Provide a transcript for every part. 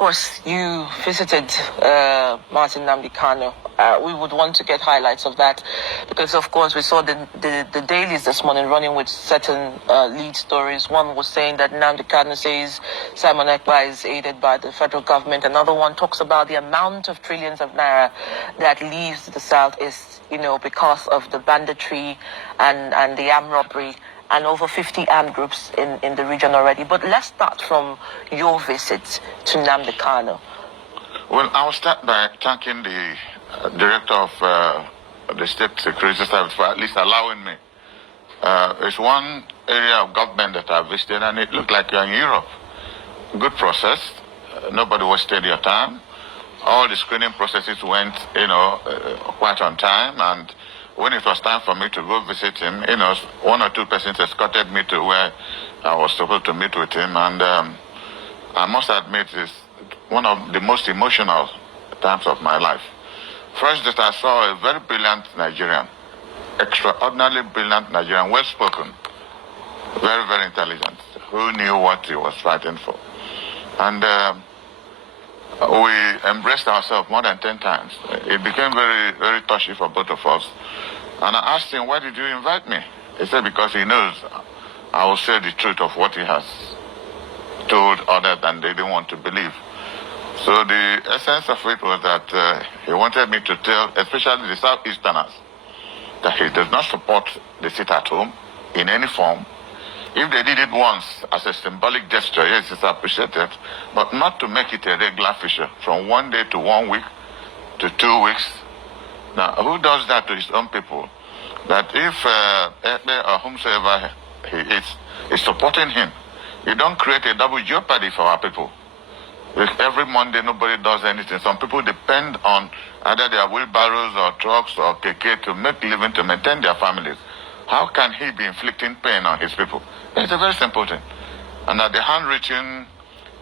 course, you visited Mazi Nnamdi Kanu. We would want to get highlights of that because, of course, we saw the dailies this morning running with certain lead stories. One was saying that Nnamdi Kanu says Simon Ekpa is aided by the federal government. Another one talks about the amount of trillions of naira that leaves the southeast, because of the banditry and the armed robbery, and over 50 armed groups in the region already. But let's start from your visit to Nnamdi Kanu. Well, I'll start by thanking the director of the State Security Service for at least allowing me. It's one area of government that I visited, and it looked like you're in Europe. Good process. Nobody wasted your time. All the screening processes went, quite on time, and when it was time for me to go visit him, one or two persons escorted me to where I was supposed to meet with him, and I must admit it's one of the most emotional times of my life. First, that I saw a very brilliant Nigerian, extraordinarily brilliant Nigerian, well-spoken, very, very intelligent, who knew what he was fighting for. And we embraced ourselves more than 10 times. It became very, very touchy for both of us. And I asked him, why did you invite me? He said, because he knows I will say the truth of what he has told others and they didn't want to believe. So the essence of it was that he wanted me to tell, especially the Southeasterners, that he does not support the sit-at-home in any form. If they did it once as a symbolic gesture, yes, it's appreciated, but not to make it a regular feature from 1 day to 1 week to 2 weeks. Now, who does that to his own people? That if Ekpe or whomsoever he is supporting him, you don't create a double jeopardy for our people. If every Monday nobody does anything, some people depend on either their wheelbarrows or trucks or keke to make living to maintain their families. How can he be inflicting pain on his people? It's a very simple thing. And at the handwritten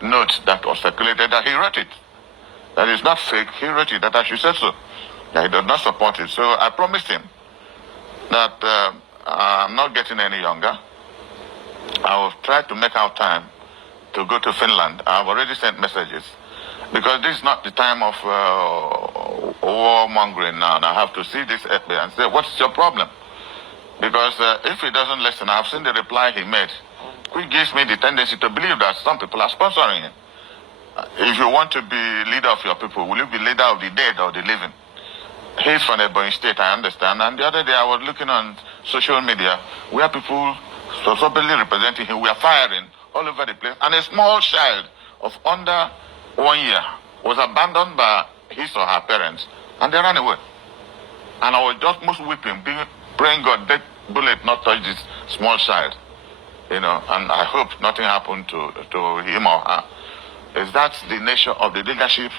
note that was circulated, that he wrote it. That is not fake, he wrote it, that I should say so. That he does not support it. So I promised him that I'm not getting any younger. I will try to make out time to go to Finland. I've already sent messages. Because this is not the time of warmongering now. And I have to see this Ekpe and say, what's your problem? Because if he doesn't listen, I've seen the reply he made, which gives me the tendency to believe that some people are sponsoring him. If you want to be leader of your people, will you be leader of the dead or the living? He's from Ebonyi State, I understand. And the other day I was looking on social media where people supposedly representing him were firing all over the place. And a small child of under 1 year was abandoned by his or her parents, and they ran away. And I was just most weeping, praying God that bullet not touch this small child, and I hope nothing happened to him or her. Is that the nature of the leadership?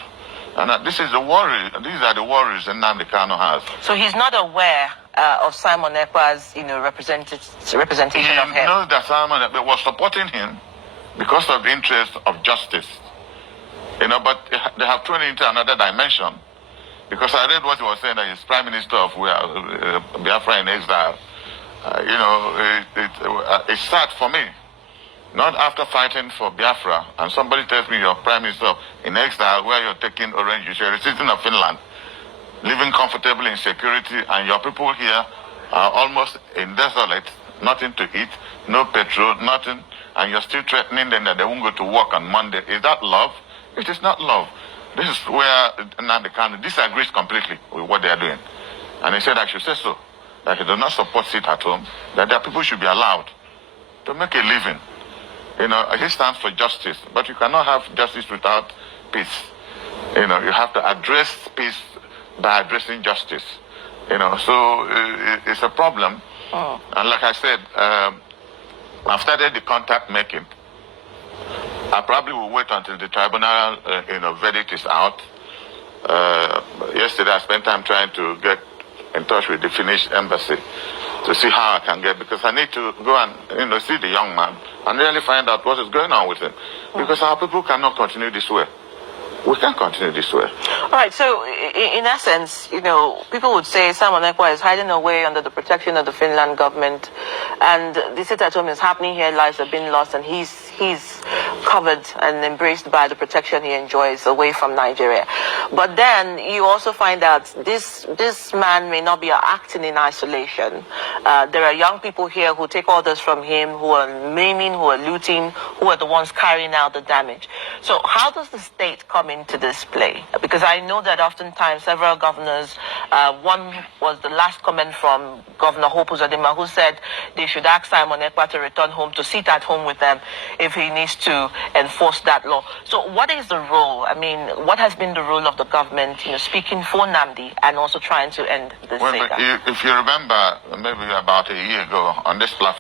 And this is the worry. These are the worries that Nnamdi Kanu has. So he's not aware of Simon Ekpa's, representation of him. He knows that Simon Ekpa was supporting him because of the interest of justice. But they have thrown it into another dimension. Because I read what he was saying, that he's Prime Minister of Biafra in exile. It's sad for me. Not after fighting for Biafra, and somebody tells me you're Prime Minister in exile where you're taking orange juice, you're a citizen of Finland, living comfortably in security, and your people here are almost in desolate, nothing to eat, no petrol, nothing, and you're still threatening them that they won't go to work on Monday. Is that love? It is not love. This is where Nnamdi Kanu disagrees completely with what they are doing. And he said I should say so, that he does not support sit-at-home, that their people should be allowed to make a living. He stands for justice, but you cannot have justice without peace. You have to address peace by addressing justice. So it's a problem. Oh. And like I said, I've started the contact making. I probably will wait until the tribunal, verdict is out. Yesterday I spent time trying to get in touch with the Finnish embassy to see how I can get, because I need to go and see the young man and really find out what is going on with him. Because our people cannot continue this way. We can't continue this way. All right, so in essence, people would say Simon Ekpa is hiding away under the protection of the Finland government, and the sit-at-home is happening here, lives are being lost, and he's he's covered and embraced by the protection he enjoys away from Nigeria. But then you also find out this man may not be acting in isolation. There are young people here who take orders from him, who are maiming, who are looting, who are the ones carrying out the damage. So how does the state come into this play? Because I know that oftentimes several governors, one was the last comment from Governor Hope Uzodinma, who said they should ask Simon Ekpa to return home, to sit at home with them if he needs to enforce that law. So what is the role? I mean, what has been the role of the government, speaking for Nnamdi and also trying to end this saga? If you remember, maybe about a year ago on this platform,